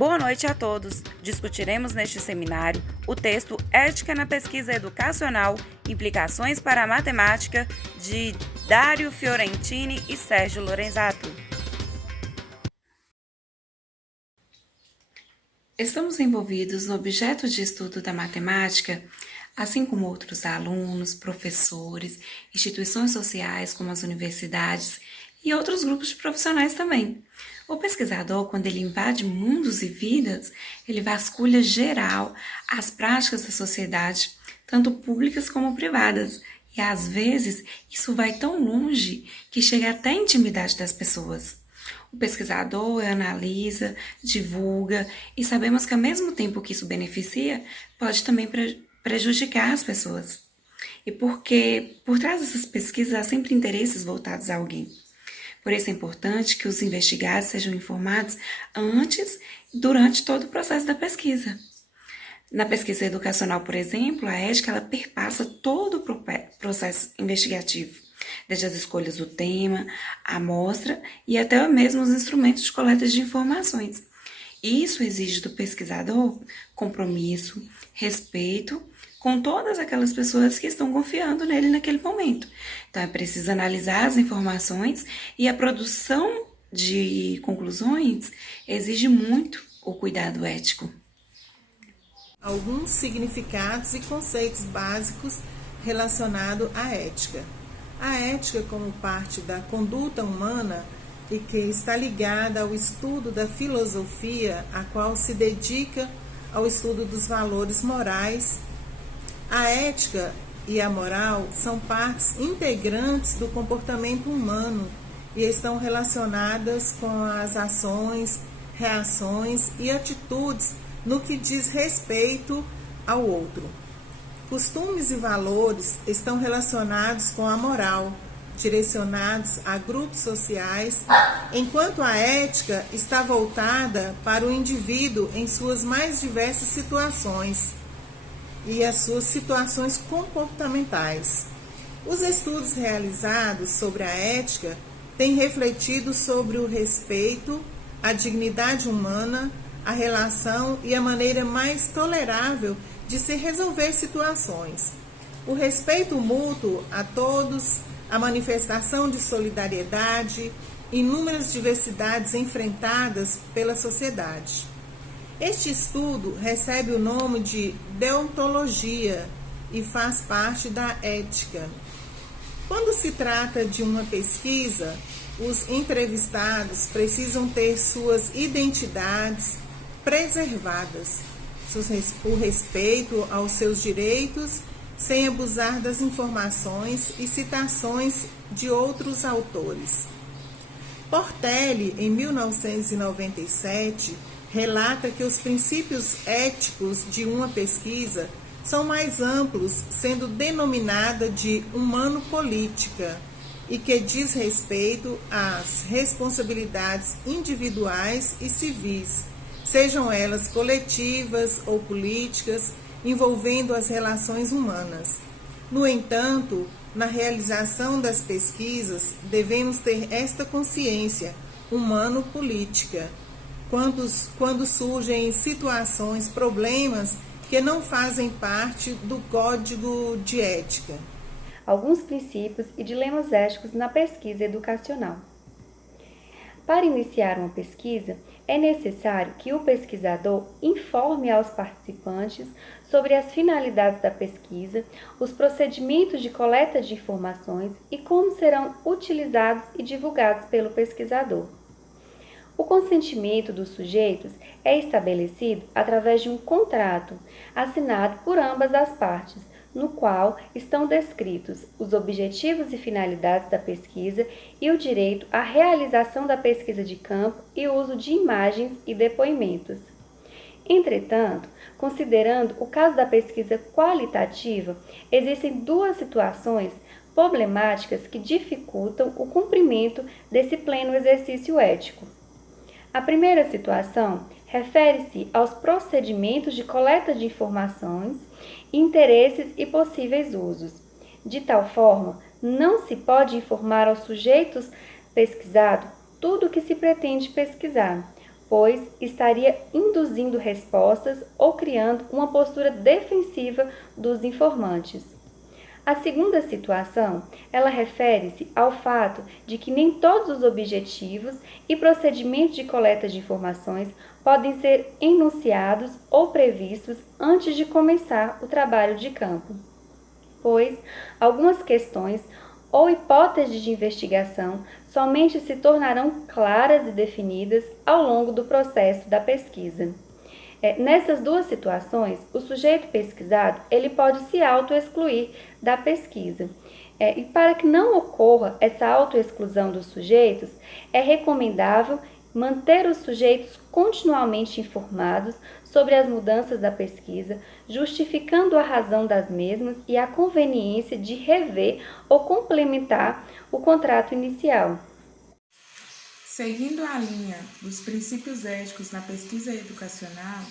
Boa noite a todos! Discutiremos neste seminário o texto Ética na Pesquisa Educacional, Implicações para a Matemática, de Dário Fiorentini e Sérgio Lorenzato. Estamos envolvidos no objeto de estudo da matemática, assim como outros alunos, professores, instituições sociais como as universidades e outros grupos de profissionais também. O pesquisador, quando ele invade mundos e vidas, ele vasculha geral as práticas da sociedade, tanto públicas como privadas, e às vezes isso vai tão longe que chega até a intimidade das pessoas. O pesquisador analisa, divulga e sabemos que ao mesmo tempo que isso beneficia, pode também prejudicar as pessoas. E porque por trás dessas pesquisas há sempre interesses voltados a alguém. Por isso é importante que os investigados sejam informados antes e durante todo o processo da pesquisa. Na pesquisa educacional, por exemplo, a ética ela perpassa todo o processo investigativo, desde as escolhas do tema, a amostra e até mesmo os instrumentos de coleta de informações. Isso exige do pesquisador compromisso, respeito com todas aquelas pessoas que estão confiando nele naquele momento. Então, é preciso analisar as informações e a produção de conclusões exige muito o cuidado ético. Alguns significados e conceitos básicos relacionados à ética. A ética, como parte da conduta humana e que está ligada ao estudo da filosofia, a qual se dedica ao estudo dos valores morais. A ética e a moral são partes integrantes do comportamento humano e estão relacionadas com as ações, reações e atitudes no que diz respeito ao outro. Costumes e valores estão relacionados com a moral, direcionados a grupos sociais, enquanto a ética está voltada para o indivíduo em suas mais diversas situações e as suas situações comportamentais. Os estudos realizados sobre a ética têm refletido sobre o respeito, a dignidade humana, a relação e a maneira mais tolerável de se resolver situações. O respeito mútuo a todos, a manifestação de solidariedade, inúmeras diversidades enfrentadas pela sociedade. Este estudo recebe o nome de deontologia e faz parte da ética. Quando se trata de uma pesquisa, os entrevistados precisam ter suas identidades preservadas, o respeito aos seus direitos, sem abusar das informações e citações de outros autores. Portelli, em 1997, relata que os princípios éticos de uma pesquisa são mais amplos, sendo denominada de humano-política, e que diz respeito às responsabilidades individuais e civis, sejam elas coletivas ou políticas, envolvendo as relações humanas. No entanto, na realização das pesquisas, devemos ter esta consciência humano-política, quando surgem situações, problemas que não fazem parte do código de ética. Alguns princípios e dilemas éticos na pesquisa educacional. Para iniciar uma pesquisa, é necessário que o pesquisador informe aos participantes sobre as finalidades da pesquisa, os procedimentos de coleta de informações e como serão utilizados e divulgados pelo pesquisador. O consentimento dos sujeitos é estabelecido através de um contrato assinado por ambas as partes, no qual estão descritos os objetivos e finalidades da pesquisa e o direito à realização da pesquisa de campo e uso de imagens e depoimentos. Entretanto, considerando o caso da pesquisa qualitativa, existem duas situações problemáticas que dificultam o cumprimento desse pleno exercício ético. A primeira situação refere-se aos procedimentos de coleta de informações, interesses e possíveis usos. De tal forma, não se pode informar aos sujeitos pesquisados tudo o que se pretende pesquisar, pois estaria induzindo respostas ou criando uma postura defensiva dos informantes. A segunda situação, ela refere-se ao fato de que nem todos os objetivos e procedimentos de coleta de informações podem ser enunciados ou previstos antes de começar o trabalho de campo, pois algumas questões ou hipóteses de investigação somente se tornarão claras e definidas ao longo do processo da pesquisa. Nessas duas situações, o sujeito pesquisado ele pode se autoexcluir da pesquisa. E para que não ocorra essa autoexclusão dos sujeitos, é recomendável manter os sujeitos continuamente informados sobre as mudanças da pesquisa, justificando a razão das mesmas e a conveniência de rever ou complementar o contrato inicial. Seguindo a linha dos princípios éticos na pesquisa educacional,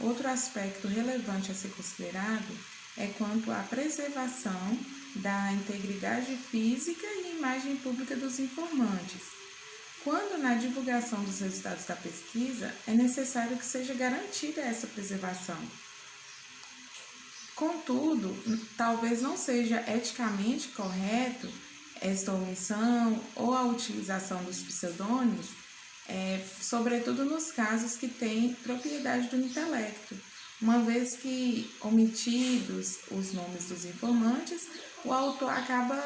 outro aspecto relevante a ser considerado é quanto à preservação da integridade física e imagem pública dos informantes. Quando na divulgação dos resultados da pesquisa, é necessário que seja garantida essa preservação. Contudo, talvez não seja eticamente correto esta omissão ou a utilização dos pseudônimos, sobretudo nos casos que têm propriedade do intelecto, uma vez que, omitidos os nomes dos informantes, o autor acaba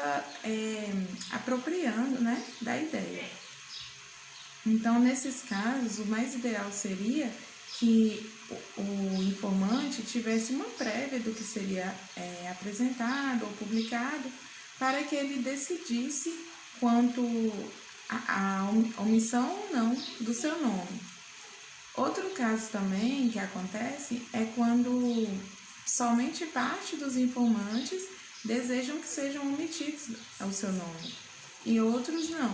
apropriando, da ideia. Então, nesses casos, o mais ideal seria que o informante tivesse uma prévia do que seria apresentado ou publicado, para que ele decidisse quanto à omissão ou não do seu nome. Outro caso também que acontece é quando somente parte dos informantes desejam que sejam omitidos o seu nome e outros não.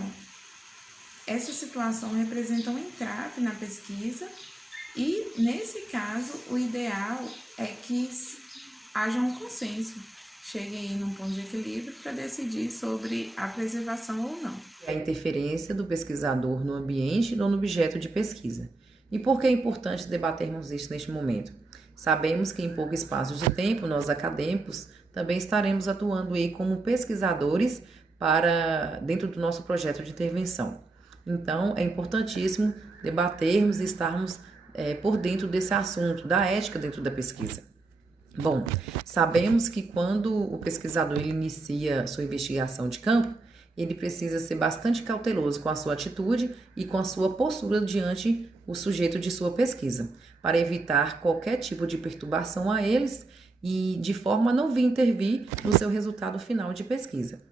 Essa situação representa um entrave na pesquisa e, nesse caso, o ideal é que haja um consenso. Cheguem num ponto de equilíbrio para decidir sobre a preservação ou não. A interferência do pesquisador no ambiente ou no objeto de pesquisa. E por que é importante debatermos isso neste momento? Sabemos que em pouco espaço de tempo, nós acadêmicos também estaremos atuando aí como pesquisadores dentro do nosso projeto de intervenção. Então, é importantíssimo debatermos e estarmos por dentro desse assunto, da ética dentro da pesquisa. Bom, sabemos que quando o pesquisador ele inicia sua investigação de campo, ele precisa ser bastante cauteloso com a sua atitude e com a sua postura diante o sujeito de sua pesquisa, para evitar qualquer tipo de perturbação a eles e de forma a não vir intervir no seu resultado final de pesquisa.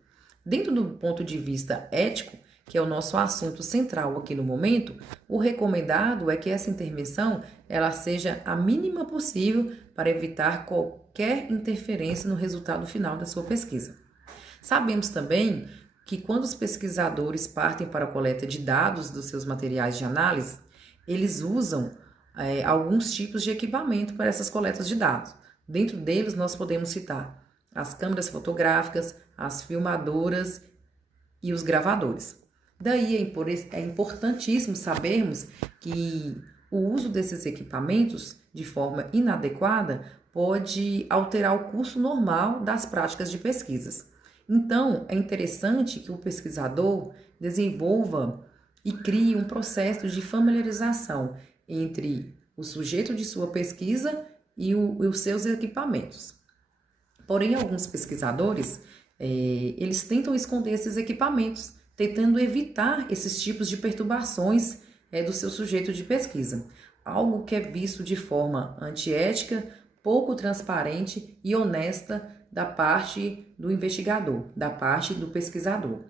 Dentro do ponto de vista ético, que é o nosso assunto central aqui no momento, o recomendado é que essa intervenção ela seja a mínima possível para evitar qualquer interferência no resultado final da sua pesquisa. Sabemos também que quando os pesquisadores partem para a coleta de dados dos seus materiais de análise, eles usam alguns tipos de equipamento para essas coletas de dados. Dentro deles nós podemos citar as câmeras fotográficas, as filmadoras e os gravadores. Daí é importantíssimo sabermos que o uso desses equipamentos de forma inadequada pode alterar o curso normal das práticas de pesquisas. Então, é interessante que o pesquisador desenvolva e crie um processo de familiarização entre o sujeito de sua pesquisa e os seus equipamentos. Porém, alguns pesquisadores, eles tentam esconder esses equipamentos, tentando evitar esses tipos de perturbações do seu sujeito de pesquisa. Algo que é visto de forma antiética, pouco transparente e honesta da parte do investigador, da parte do pesquisador.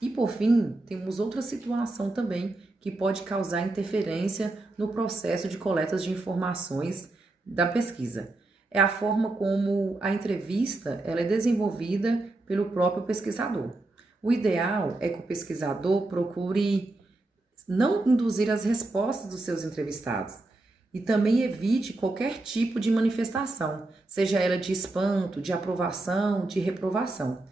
E por fim, temos outra situação também que pode causar interferência no processo de coletas de informações da pesquisa. É a forma como a entrevista ela é desenvolvida pelo próprio pesquisador. O ideal é que o pesquisador procure não induzir as respostas dos seus entrevistados e também evite qualquer tipo de manifestação, seja ela de espanto, de aprovação, de reprovação,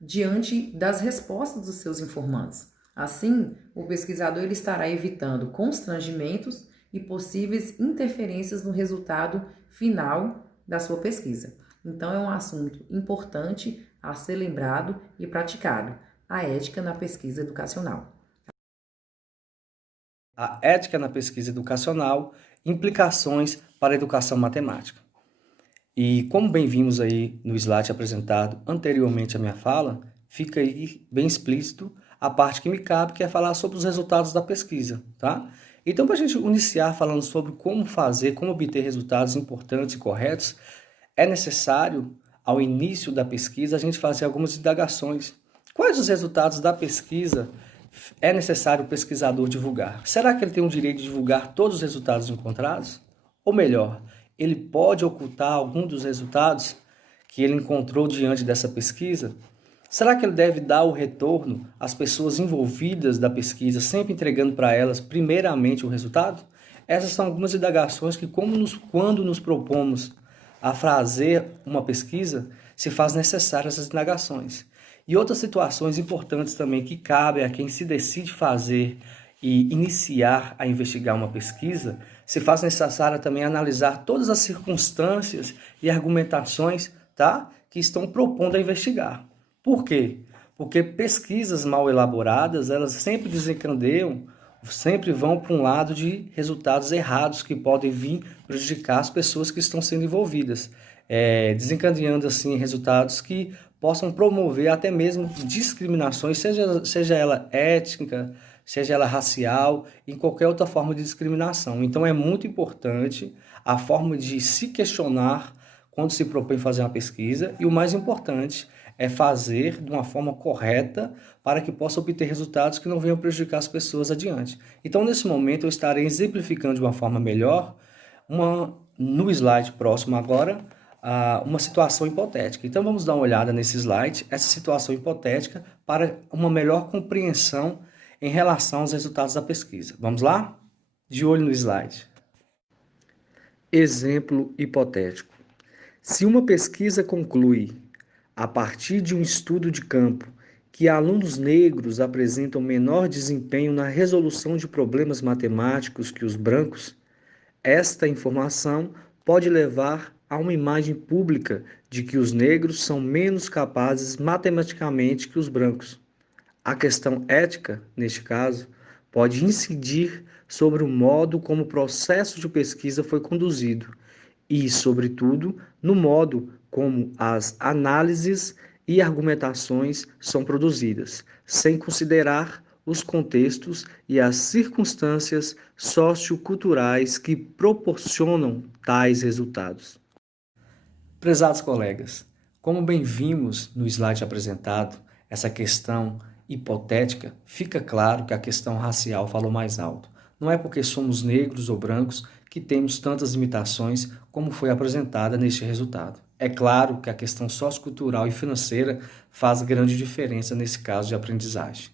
diante das respostas dos seus informantes. Assim, o pesquisador ele estará evitando constrangimentos e possíveis interferências no resultado final da sua pesquisa. Então, é um assunto importante a ser lembrado e praticado, a ética na pesquisa educacional. A ética na pesquisa educacional, implicações para a educação matemática. E como bem vimos aí no slide apresentado anteriormente à minha fala, fica aí bem explícito a parte que me cabe, que é falar sobre os resultados da pesquisa, tá? Então, para a gente iniciar falando sobre como fazer, como obter resultados importantes e corretos, é necessário, ao início da pesquisa, a gente fazer algumas indagações. Quais os resultados da pesquisa é necessário o pesquisador divulgar? Será que ele tem o direito de divulgar todos os resultados encontrados? Ou melhor, ele pode ocultar algum dos resultados que ele encontrou diante dessa pesquisa? Será que ele deve dar o retorno às pessoas envolvidas da pesquisa, sempre entregando para elas primeiramente o resultado? Essas são algumas indagações que, quando nos propomos a fazer uma pesquisa, se faz necessário essas indagações. E outras situações importantes também que cabem a quem se decide fazer e iniciar a investigar uma pesquisa, se faz necessário também analisar todas as circunstâncias e argumentações, tá, que estão propondo a investigar. Por quê? Porque pesquisas mal elaboradas, elas sempre desencadeiam, sempre vão para um lado de resultados errados que podem vir prejudicar as pessoas que estão sendo envolvidas, desencadeando assim resultados que possam promover até mesmo discriminações, seja ela étnica, seja ela racial, em qualquer outra forma de discriminação. Então é muito importante a forma de se questionar quando se propõe fazer uma pesquisa, e o mais importante é fazer de uma forma correta para que possa obter resultados que não venham prejudicar as pessoas adiante. Então, nesse momento, eu estarei exemplificando de uma forma melhor, no slide próximo agora, uma situação hipotética. Então, vamos dar uma olhada nesse slide, essa situação hipotética, para uma melhor compreensão em relação aos resultados da pesquisa. Vamos lá? De olho no slide. Exemplo hipotético. Se uma pesquisa conclui, a partir de um estudo de campo, que alunos negros apresentam menor desempenho na resolução de problemas matemáticos que os brancos, esta informação pode levar a uma imagem pública de que os negros são menos capazes matematicamente que os brancos. A questão ética, neste caso, pode incidir sobre o modo como o processo de pesquisa foi conduzido e, sobretudo, no modo como as análises e argumentações são produzidas, sem considerar os contextos e as circunstâncias socioculturais que proporcionam tais resultados. Prezados colegas, como bem vimos no slide apresentado, essa questão hipotética, fica claro que a questão racial falou mais alto. Não é porque somos negros ou brancos que temos tantas limitações como foi apresentada neste resultado. É claro que a questão sociocultural e financeira faz grande diferença nesse caso de aprendizagem.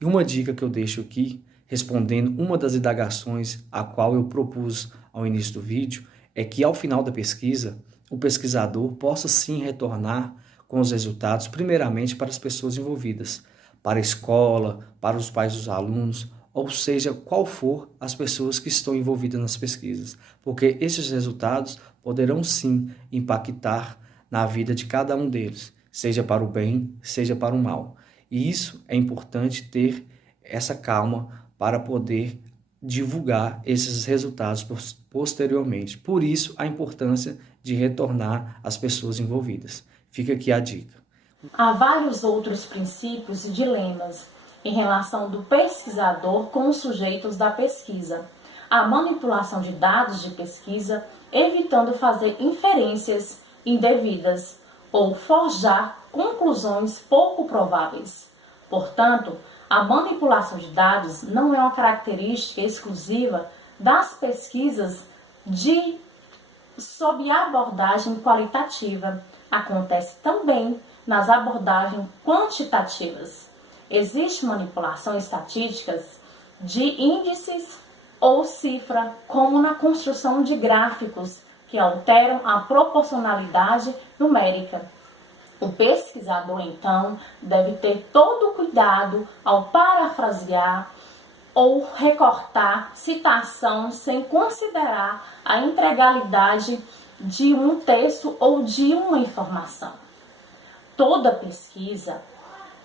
E uma dica que eu deixo aqui, respondendo uma das indagações a qual eu propus ao início do vídeo, é que ao final da pesquisa, o pesquisador possa sim retornar com os resultados, primeiramente para as pessoas envolvidas, para a escola, para os pais dos alunos, ou seja, qual for as pessoas que estão envolvidas nas pesquisas, porque esses resultados poderão sim impactar na vida de cada um deles, seja para o bem, seja para o mal. E isso é importante ter essa calma para poder divulgar esses resultados posteriormente. Por isso, a importância de retornar às pessoas envolvidas. Fica aqui a dica. Há vários outros princípios e dilemas em relação do pesquisador com os sujeitos da pesquisa. A manipulação de dados de pesquisa, evitando fazer inferências indevidas ou forjar conclusões pouco prováveis. Portanto, a manipulação de dados não é uma característica exclusiva das pesquisas sob abordagem qualitativa. Acontece também nas abordagens quantitativas. Existe manipulação estatísticas de índices ou cifra, como na construção de gráficos que alteram a proporcionalidade numérica. O pesquisador, então, deve ter todo o cuidado ao parafrasear ou recortar citação sem considerar a integralidade de um texto ou de uma informação. Toda pesquisa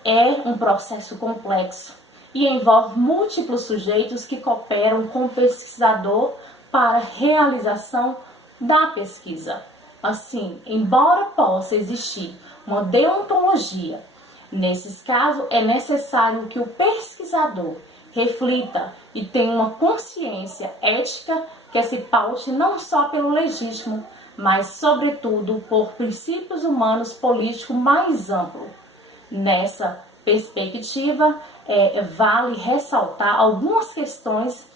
é um processo complexo e envolve múltiplos sujeitos que cooperam com o pesquisador para a realização da pesquisa. Assim, embora possa existir uma deontologia, nesses casos é necessário que o pesquisador reflita e tenha uma consciência ética que se paute não só pelo legítimo, mas sobretudo por princípios humanos políticos mais amplos. Nessa perspectiva, vale ressaltar algumas questões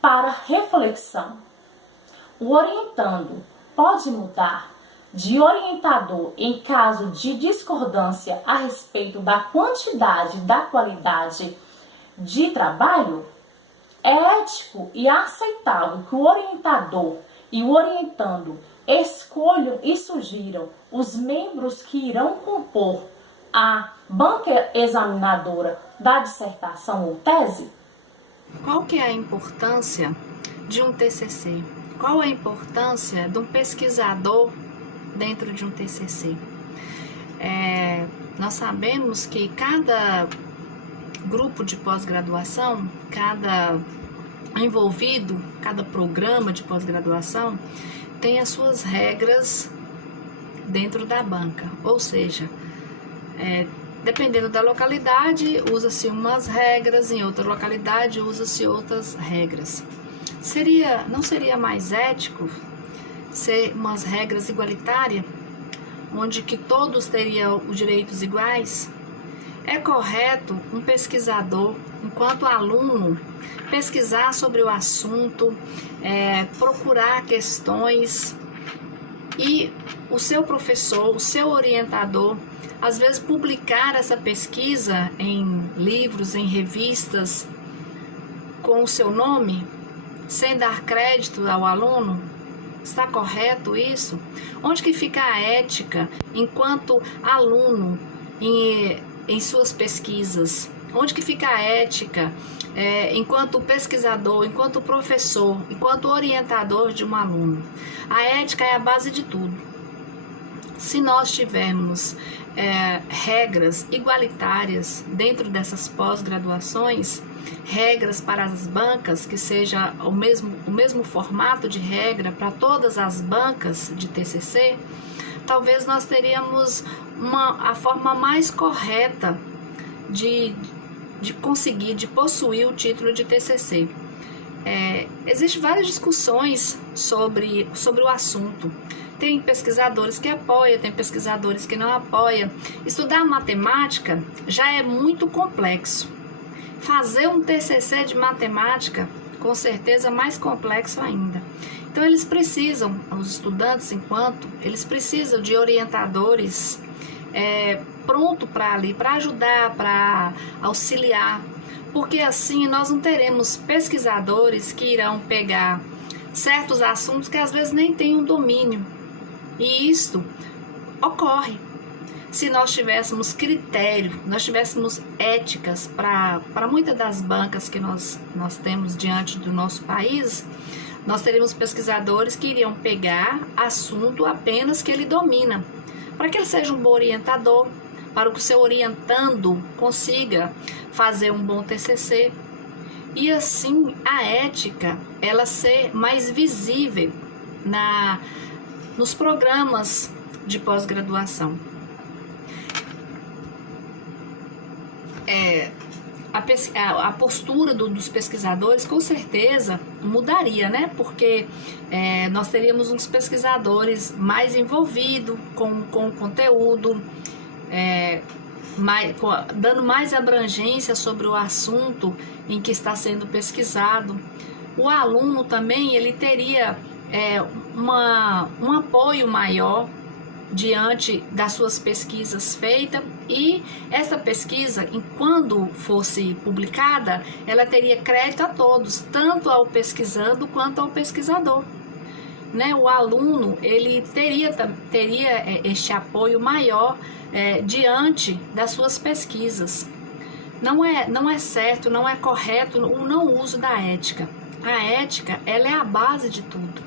para reflexão. O orientando pode mudar de orientador em caso de discordância a respeito da quantidade e da qualidade de trabalho? É ético e aceitável que o orientador e o orientando escolham e sugiram os membros que irão compor a banca examinadora da dissertação ou tese? Qual que é a importância de um TCC? Qual a importância de um pesquisador dentro de um TCC? Nós sabemos que cada grupo de pós-graduação, cada envolvido, cada programa de pós-graduação tem as suas regras dentro da banca, ou seja, dependendo da localidade, usa-se umas regras, em outra localidade usa-se outras regras. Não seria mais ético ser umas regras igualitárias, onde que todos teriam os direitos iguais? É correto um pesquisador, enquanto aluno, pesquisar sobre o assunto, procurar questões e o seu professor, o seu orientador, às vezes publicar essa pesquisa em livros, em revistas, com o seu nome, sem dar crédito ao aluno? Está correto isso? Onde que fica a ética enquanto aluno em suas pesquisas? Onde que fica a ética enquanto pesquisador, enquanto professor, enquanto orientador de um aluno? A ética é a base de tudo. Se nós tivermos regras igualitárias dentro dessas pós-graduações, regras para as bancas que seja o mesmo formato de regra para todas as bancas de TCC, talvez nós teríamos a forma mais correta de conseguir, de possuir o título de TCC. Existem várias discussões sobre o assunto. Tem pesquisadores que apoiam, tem pesquisadores que não apoiam. Estudar matemática já é muito complexo. Fazer um TCC de matemática, com certeza, mais complexo ainda. Então, eles precisam, os estudantes, eles precisam de orientadores pronto para ajudar, para auxiliar, porque assim nós não teremos pesquisadores que irão pegar certos assuntos que às vezes nem têm um domínio. E isto ocorre se nós tivéssemos critério, nós tivéssemos éticas para muitas das bancas que nós temos diante do nosso país. Nós teríamos pesquisadores que iriam pegar assunto apenas que ele domina, para que ele seja um bom orientador, para que o seu orientando consiga fazer um bom TCC. E assim a ética, ela ser mais visível nos programas de pós-graduação. A postura dos pesquisadores com certeza mudaria, né? Porque nós teríamos uns pesquisadores mais envolvidos com o conteúdo, dando mais abrangência sobre o assunto em que está sendo pesquisado. O aluno também ele teria um apoio maior diante das suas pesquisas feitas, e essa pesquisa, quando fosse publicada, ela teria crédito a todos, tanto ao pesquisando quanto ao pesquisador. né, o aluno ele teria este apoio maior diante das suas pesquisas. Não é certo, não é correto o não uso da ética. A ética, ela é a base de tudo.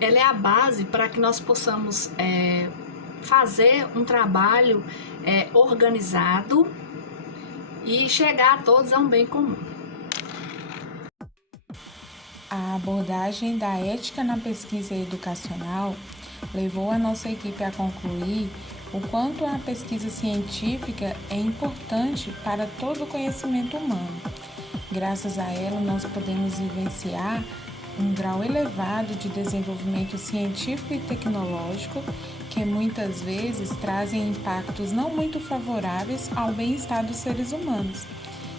Ela é a base para que nós possamos fazer um trabalho organizado e chegar a todos a um bem comum. A abordagem da ética na pesquisa educacional levou a nossa equipe a concluir o quanto a pesquisa científica é importante para todo o conhecimento humano. Graças a ela, nós podemos vivenciar um grau elevado de desenvolvimento científico e tecnológico que muitas vezes trazem impactos não muito favoráveis ao bem-estar dos seres humanos.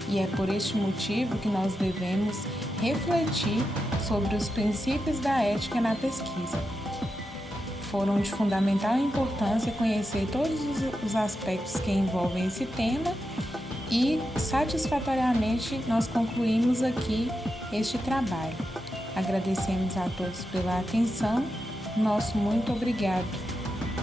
E é por este motivo que nós devemos refletir sobre os princípios da ética na pesquisa. Foram de fundamental importância conhecer todos os aspectos que envolvem esse tema e, satisfatoriamente, nós concluímos aqui este trabalho. Agradecemos a todos pela atenção. Nosso muito obrigado.